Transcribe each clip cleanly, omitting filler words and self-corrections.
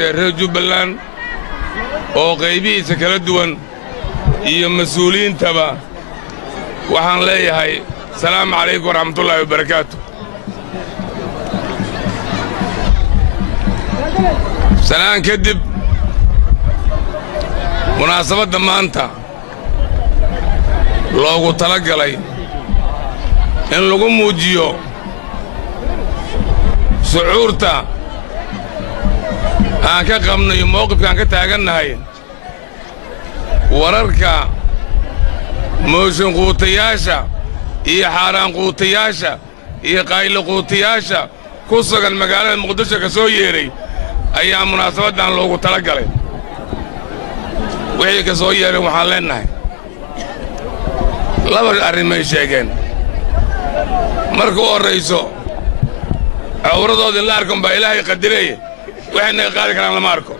reer Jubbaland oo qaybihiisa kala duwan iyo mas'uuliyiintaba waxaan leeyahay salaamu calaykum waraxmatullaahi wabarakaatuh. salaan kadib munaasabadda maanta loogu talagalay in lagu muujiyo shucuurta aan ka qabnay mowqifkaan ka taagannahay wararka mooshin quutayaasha iyo xaaraan quutayaasha iyo qaylo quutayaasha ku sugan magaalada muqdisho ka soo yeeray ayaa munaasabaddan loogu talagalay. wixii ka soo yeeray waxaan leenahay laba arrimay sheegeen. marka u horrayso cawradoodii la arkan baa ilaahay qadiray waxay naga qaadi karaan lama arko.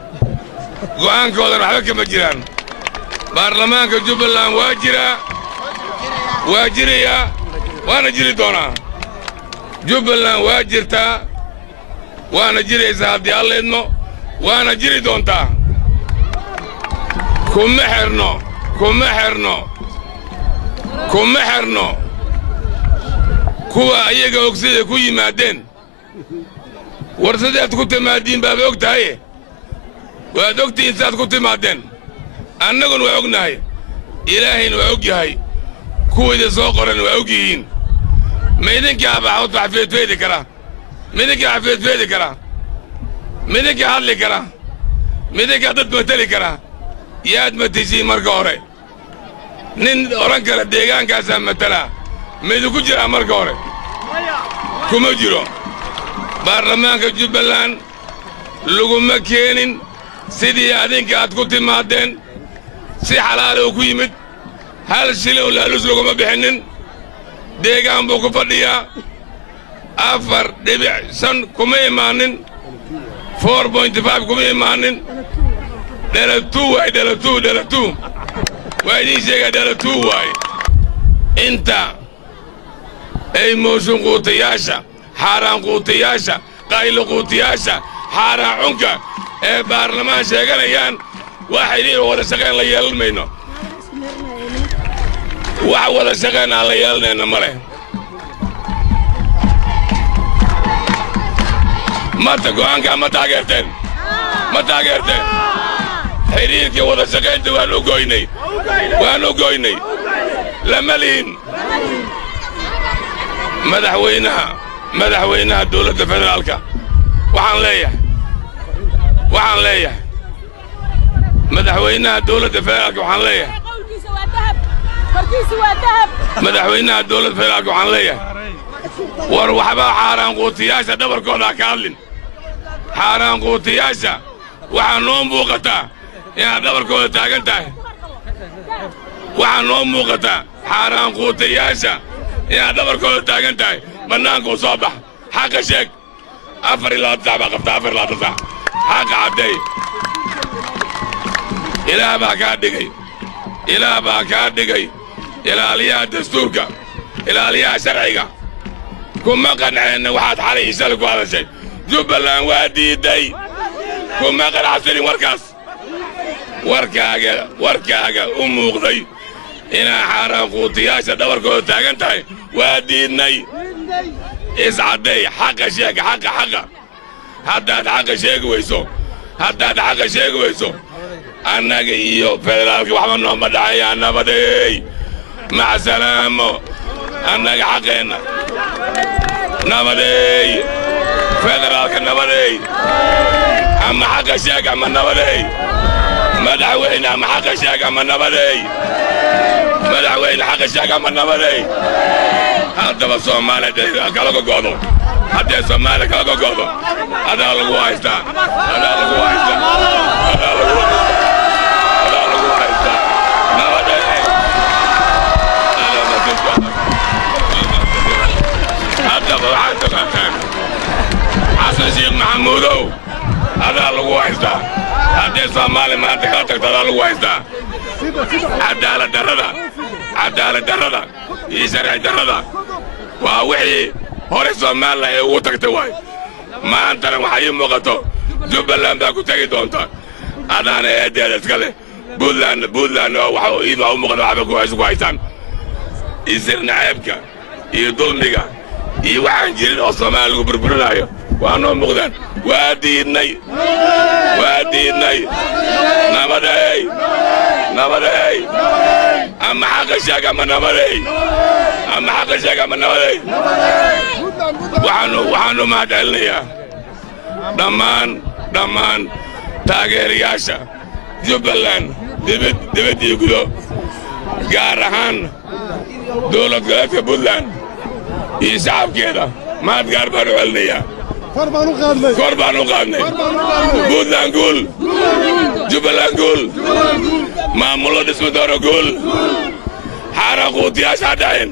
go'aankoodana waxba kama jiraan. baarlamaanka Jubbaland waa jiraa, waa jirayaa, waana jiri doonaa. Jubbaland waa jirtaa, waana jiraysaa haddii alla idmo, waana jiri doontaa. kuma xirno kuwa ayaga ogsiday ku yimaadeen. war sidaad ku timaadiin baaba og tahay, waad ogtihiin sidaad ku timaadeen. annaguna waa ognahay, ilaahayna waa og yahay, kuwayda soo qoran waa og yihiin. ma idinkii abaxood wax feedfeedi karaa? ma idinkii wax feedfeedi karaa? ma idinkii hadli karaa? ma idinkii dad mateli karaa? yaad matishiin marka hore. nin odhan kara deegaankaasaa matalaa ma idinku jiraa marka hore? kuma jiro. baarlamaanka Jubbaland laguma keenin sidii adinka aad ku timaadeen. si xalaal oo ku yimid, hal shilin oo laalus laguma bixinin. deegaan buu ku fadhiyaa. 4.5 kuma imaanin, 4.5 kuma imaanin. dhalatu waa idiin sheegaa, dhalatu waay. inta ay mooshin quutayaasha, xaaraan quutayaasha, qaylo quutayaasha, xaaraan cunka ee baarlamaan sheeganayaan, waxay idin wada shaqayn la yeelan mayno. wax wada shaqayn aan la yeelanayna ma leh. mata go'aankaa ma taageerteen? xiriirkii wada shaqaynta waan u goynay. lama lihin. madaxweynaha dowladda federaalka waxaan leeyahay madaxweynaha dowladda federaalka waxaan leeyahay war waxba xaaraan quutiyaasha dhabarkooda ha ka hadlin. xaaraan quutiyaasha waxaa noo muuqataa inaad dhabarkooda taagan tahay. waxaa noo muuqataa xaaraan quutayaasha inaad dhabarkooda taagan tahay. bannaankuu soo bax, xaqa sheeg. 24 sac baa qabtaa, 24 sac. xaqa cadday. ilaah baa kaa dhigay ilaaliyaha dastuurka, ilaaliyaha sharciga. kuma qanceenna waxaad xalay isal ku hadashay. Jubbaland waa diiday. kuma qanacsanin warkaas. warkaaga u muuqday inaa xaaraan quutiyaasha dhabarkooda taagan tahay waa diidnay. iscadday, xaqa sheeg, xaqa. haddaad xaqa sheegi weyso annaga iyo federaalka waxba nooma dhacayaa. nabadeey, mac salaamo. annaga xaqeenna nabadeey, federaalka nabadeey. ama xaqa sheeg ama nabadeey. madaxweyne ama xaqa sheeg ama nabadeey. madaxweyne xaqa sheeg ama nabadeey. haddaba Soomaaliya kala go'do. haddii Soomaaliya kala go'do adaa lagu haystaa. haddaba waxaad taqaataan xasan sheekh maxamuudow adaa lagu haystaa. haddii Soomaaliya maanta kala tagto adaa lagu haystaa. cadaalad darrada iyo sharci darrada waa wixii hore Soomaaliya ay ugu tagtay waay. maantana waxaa ii muuqato jubbaland baa ku tegi doonta adaana eedeeda iskale buntland oo iibaa u muuqda waxba ku haystaan isir naceebka iyo dulmiga iyo waxaan jirin oo soomaaliya lagu burburinaayo waa noo muuqdaan waa diidnay nabadeey ama xaqa sheeg ama nabadeey waxaanu mahadcelinayaa dhammaan taageerayaasha jubbaland dibad iyo gudo gaar ahaan dowlad goboleedka puntland iyo shacabkeeda mahad gaar baan u celinayaa kor baan u qaadnay puntland guul jubbaland guul maamullo dhismi doono guul xaaraan quutiyaasha ha dhacin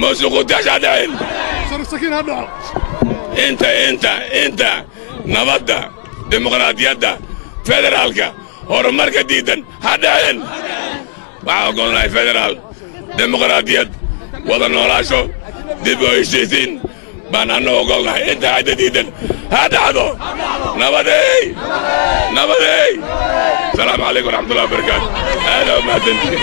mawsu quutiyaasha ha dhacin inta nabadda dimuqraadiyadda federaalka horumarka diidan ha dhacin waxaan ogolnahay federaal dimuqraadiyad wada noolaasho dib oo heshiisiin baan anna ogolnahay inta hadda diidan ha dhacdo nabadeey asalaamu calaykum waraxmatullahi wabarakaatu aada u mahadsantihiin